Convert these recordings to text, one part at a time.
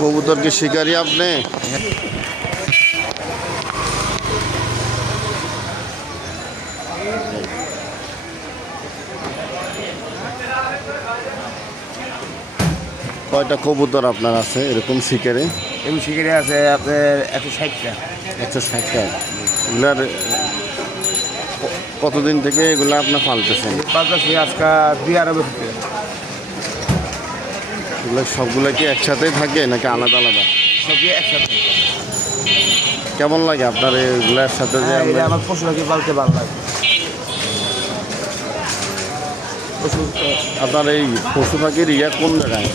কবুতর কি শিকারি আপনি? কয়টা কবুতর আপনার আছে এরকম শিকারে? এরকম শিকারি আছে আপনার 160টা। 160টা। এগুলার কতদিন থেকে এগুলো আপনার পালতেছেন? পালতেছি আজকে 2-2.5 বছর থেকে। এগুলো সবগুলো কি একসাথেই থাকে নাকি আলাদা আলাদা? সবই একসাথে। কেমন লাগে আপনার এগুলার সাথে? যে আমার পশু পাখি পালতে ভালো লাগে। আপনার এই পশু পাখির ইয়া কোন জায়গায়?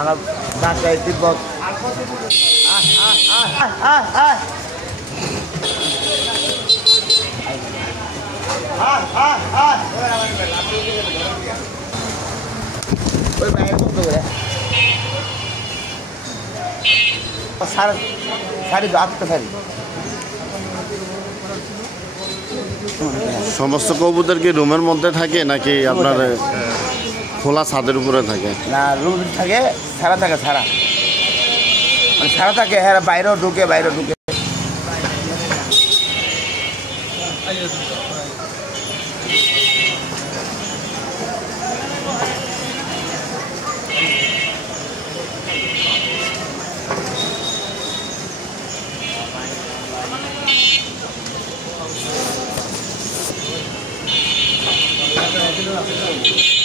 আমার বাসায় তিব্বত। ওই বাইরে বন্ধ করে শাড়ি 8টা শাড়ি। সমস্ত কবুতর কি রুমের মধ্যে থাকে নাকি আপনার খোলা ছাদের উপরে থাকে? না, রুম থাকে, ছাড়া থাকে, ছাড়া মানে ছাড়া থাকে। হ্যাঁ, বাইরেও ঢুকে, বাইরেও ঢুকে। Gracias.